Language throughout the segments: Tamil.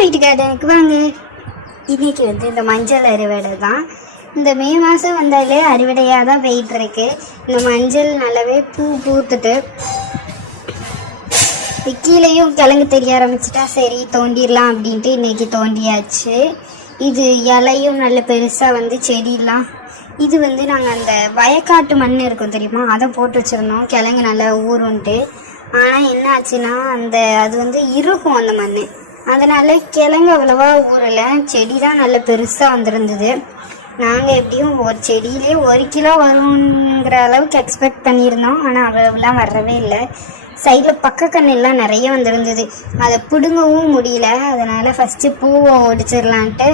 வீட்டுக்காரருக்கு வாங்க. இன்னைக்கு இந்த மஞ்சள் அறுவடை தான். இந்த மே மாதம் வந்தாலே அறுவடையாக தான் போயிட்டுருக்கு. இந்த மஞ்சள் நல்லாவே பூத்துட்டு கீழேயும் கிழங்கு தெரிய ஆரம்பிச்சிட்டா சரி தோண்டிடலாம் அப்படின்ட்டு இன்றைக்கி தோண்டியாச்சு. இது இலையும் நல்ல பெருசாக செடியெலாம் இது நாங்கள் அந்த வயக்காட்டு மண் இருக்கும் தெரியுமா, அதை போட்டு வச்சுருந்தோம் கிழங்கு நல்லா ஊருன்ட்டு. ஆனால் என்ன ஆச்சுன்னா அது இருக்கும் அந்த மண், அதனால் கிழங்கு அவ்வளோவா ஊறலை. செடி தான் நல்ல பெருசாக வந்திருந்தது. நாங்கள் எப்படியும் ஒரு செடியிலே 1 கிலோ வருங்கிற அளவுக்கு எக்ஸ்பெக்ட் பண்ணியிருந்தோம். ஆனால் அவ்வளோலாம் வரவே இல்லை. சைடில் பக்கக்கண்ணெல்லாம் நிறைய வந்திருந்தது. அதை பிடுங்கவும் முடியல. அதனால் ஃபஸ்ட்டு பூவை ஒடிச்சிடலான்ட்டு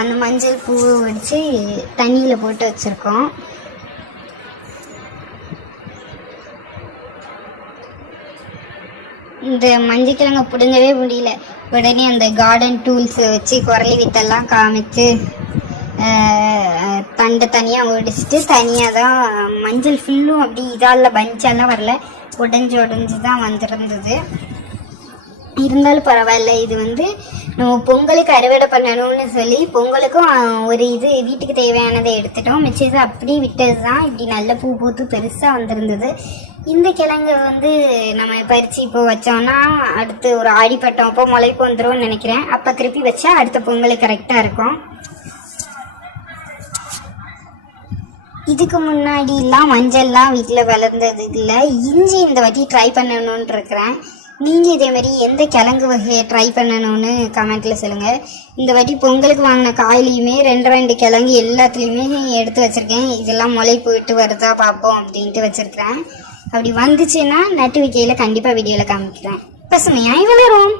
அந்த மஞ்சள் பூவை ஒடித்து தண்ணியில் போட்டு வச்சுருக்கோம். இந்த மஞ்சள் கிழங்க பிடுங்கவே முடியல. உடனே அந்த கார்டன் டூல்ஸை வச்சு குரலி வித்தெல்லாம் காமிச்சு தண்டை தனியாக ஒடிச்சிட்டு தனியாக தான் மஞ்சள் ஃபுல்லும் அப்படி இதால் பஞ்செல்லாம் வரல, உடஞ்சி தான் வந்திருந்தது. இருந்தாலும் பரவாயில்ல. இது நம்ம பொங்கலுக்கு அறுவடை பண்ணணும்னு சொல்லி பொங்கலுக்கும் ஒரு வீட்டுக்கு தேவையானதை எடுத்துட்டோம். மிச்சது அப்படி விட்டது தான். இப்படி நல்ல பூத்து பெருசாக வந்திருந்தது. இந்த கிழங்கு நம்ம பறித்து இப்போ வச்சோம்னா அடுத்து ஒரு ஆடிப்பட்டம் அப்போ முளைப்பு வந்துடும் நினைக்கிறேன். அப்போ திருப்பி வச்சா அடுத்த பொங்கலுக்கு கரெக்டாக இருக்கும். இதுக்கு முன்னாடிலாம் மஞ்சள்லாம் வீட்டில் வளர்ந்தது இல்லை. இஞ்சி இந்த வாட்டி ட்ரை பண்ணணுன்னு இருக்கிறேன். நீங்கள் இதேமாரி எந்த கிழங்கு வகையை ட்ரை பண்ணணும்னு கமெண்ட்டில் சொல்லுங்கள். இந்த வாட்டி பொங்கலுக்கு வாங்கின காயிலையுமே 2 கிழங்கு எல்லாத்துலேயுமே எடுத்து வச்சுருக்கேன். இதெல்லாம் முளைப்பு விட்டு வருதா பார்ப்போம் அப்படின்ட்டு வச்சுருக்கிறேன். அப்படி வந்துச்சுன்னா நட்டு வைக்கையில் கண்டிப்பாக வீடியோவில் காமிக்கிறேன். பசுமையாய் வளரும்.